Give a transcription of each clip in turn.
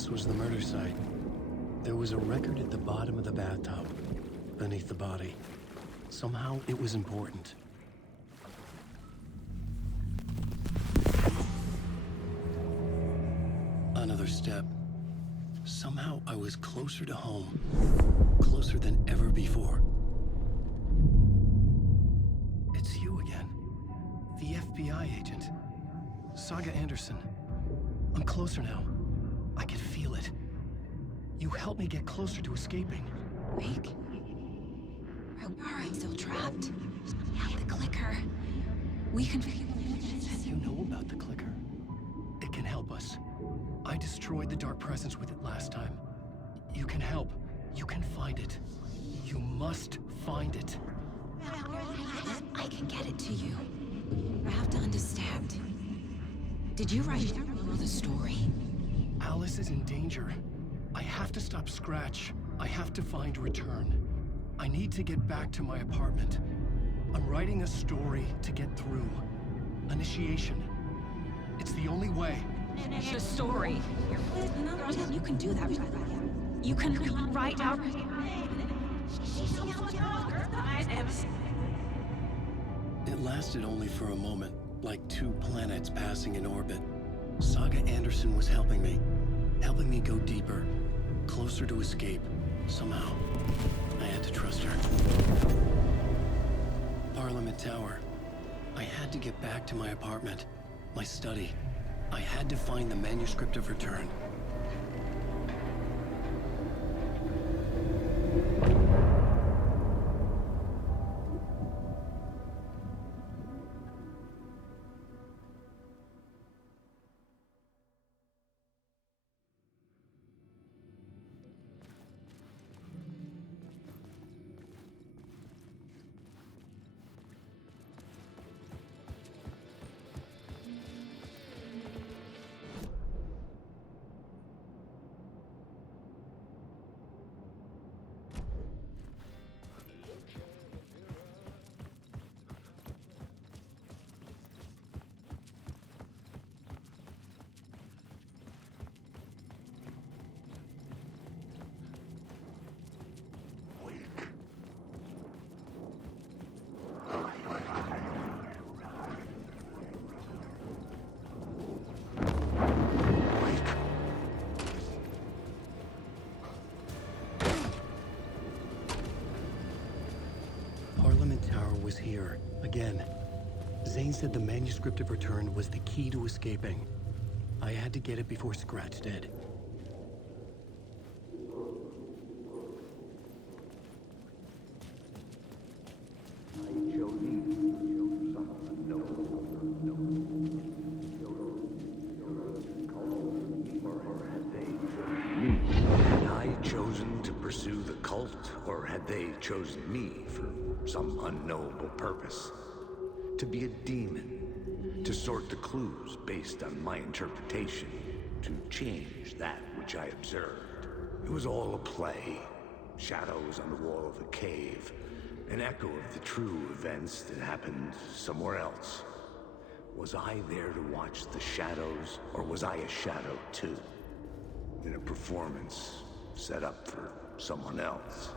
this was the murder site. There was a record at the bottom of the bathtub, beneath the body. Somehow it was important. Another step. Somehow I was closer to home. Closer than ever before. It's you again. The FBI agent. Saga Anderson. I'm closer now. I can feel it. You helped me get closer to escaping. Wake? Are we still trapped? The clicker. We can... You know about the clicker? It can help us. I destroyed the dark presence with it last time. You can help. You can find it. You must find it. I can get it to you. I have to understand. Did you write the story? Alice is in danger. I have to stop Scratch. I have to find Return. I need to get back to my apartment. I'm writing a story to get through. Initiation. It's the only way. The story. You can do that. You can write out... It lasted only for a moment, like two planets passing in orbit. Saga Anderson was helping me go deeper, closer to escape. Somehow, I had to trust her. Parliament Tower. I had to get back to my apartment, my study. I had to find the manuscript of Return. Was here, again. Zane said the manuscript of Return was the key to escaping. I had to get it before Scratch did. Had I chosen to pursue the cult, or had they chosen me for some unknowable purpose? To be a demon, to sort the clues based on my interpretation, to change that which I observed. It was all a play. Shadows on the wall of the cave, an echo of the true events that happened somewhere else. Was I there to watch the shadows, or was I a shadow too? In a performance set up for someone else.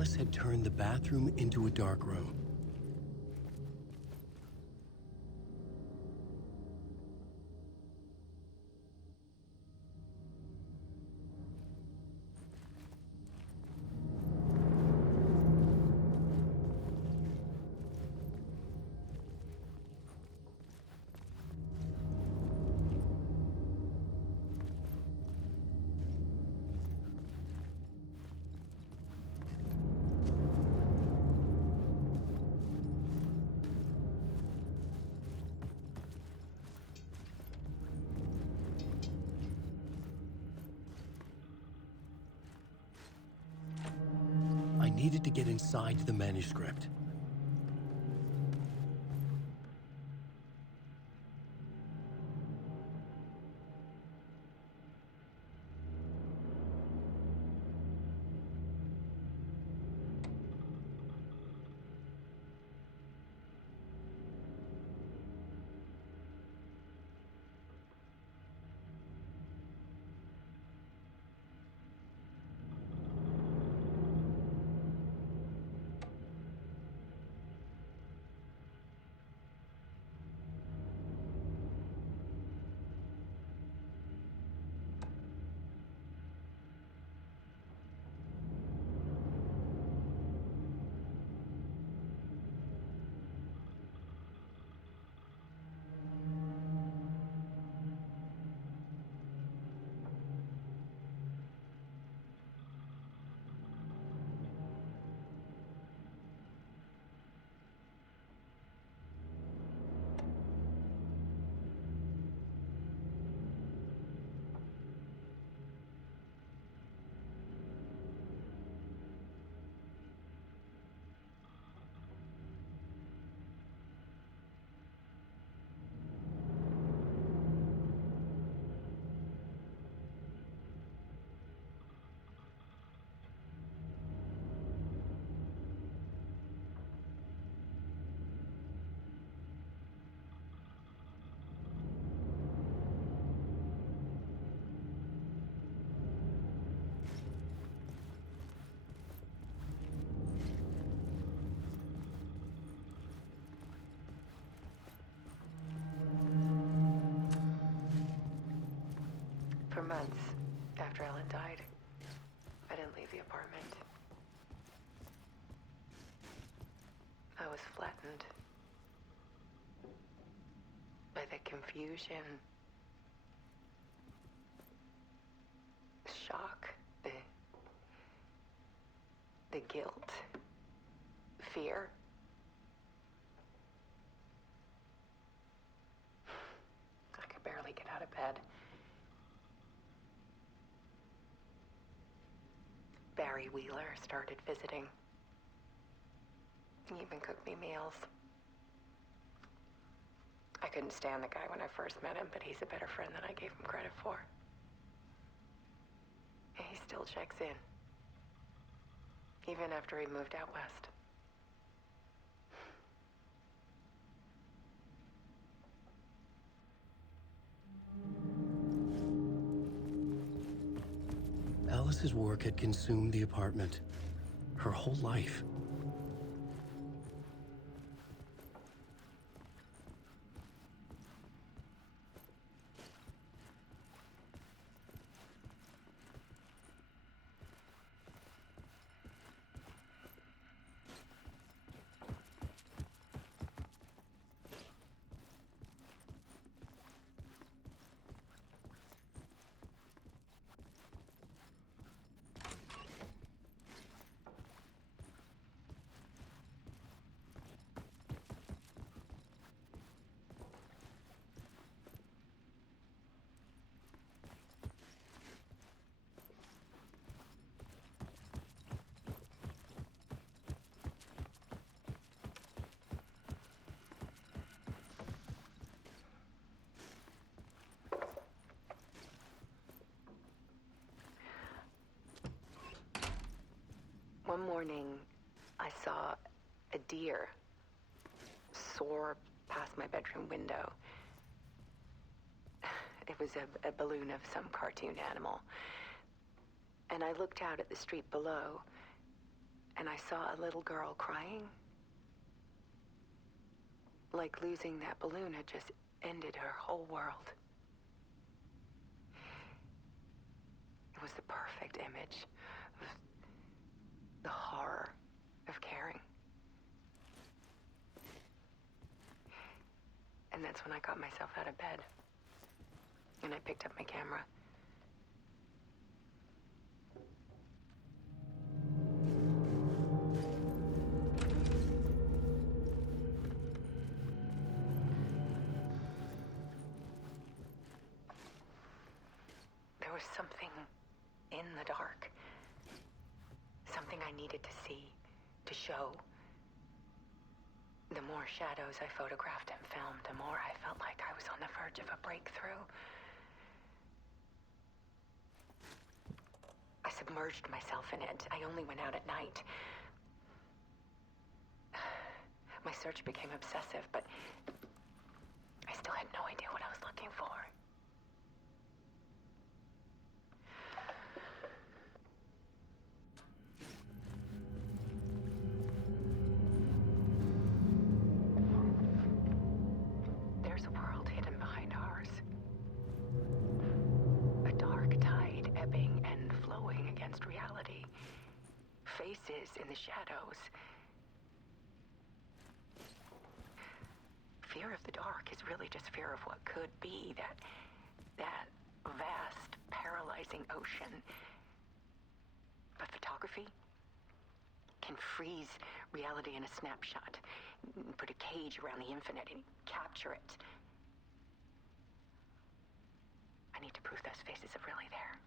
Alice had turned the bathroom into a dark room. I needed to get inside the manuscript. For months after Ellen died, I didn't leave the apartment. I was flattened by the confusion, shock, the guilt, fear. I could barely get out of bed. Barry Wheeler started visiting. He even cooked me meals. I couldn't stand the guy when I first met him, but he's a better friend than I gave him credit for. And he still checks in, even after he moved out west. Alice's work had consumed the apartment, her whole life. One morning, I saw a deer soar past my bedroom window. It was a balloon of some cartoon animal. And I looked out at the street below, and I saw a little girl crying. Like losing that balloon had just ended her whole world. It was the perfect image of the horror of caring. And that's when I got myself out of bed. And I picked up my camera. There was something in the dark. Something I needed to see, to show. The more shadows I photographed and filmed, the more I felt like I was on the verge of a breakthrough. I submerged myself in it. I only went out at night. My search became obsessive, but I still had no idea what I was looking for. There's a world hidden behind ours. A dark tide ebbing and flowing against reality. Faces in the shadows. Fear of the dark is really just fear of what could be, that vast, paralyzing ocean. But photography can freeze reality in a snapshot, put a cage around the infinite and capture it. I need to prove those faces are really there.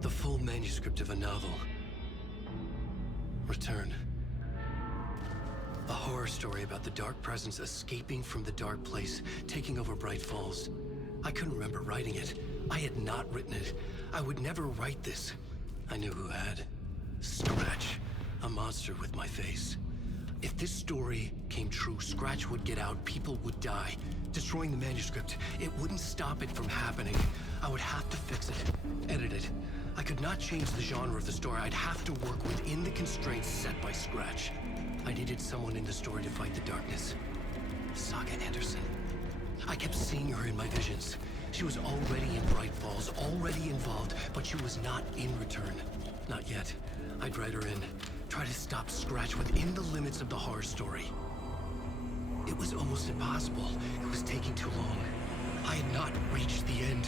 The full manuscript of a novel. Return. A horror story about the dark presence escaping from the dark place, taking over Bright Falls. I couldn't remember writing it. I had not written it. I would never write this. I knew who had. Scratch. A monster with my face. If this story came true, Scratch would get out, people would die. Destroying the manuscript, it wouldn't stop it from happening. I would have to fix it, edit it. I could not change the genre of the story. I'd have to work within the constraints set by Scratch. I needed someone in the story to fight the darkness. Saga Anderson. I kept seeing her in my visions. She was already in Bright Falls, already involved, but she was not in Return. Not yet. I'd write her in. Try to stop Scratch within the limits of the horror story. It was almost impossible. It was taking too long. I had not reached the end.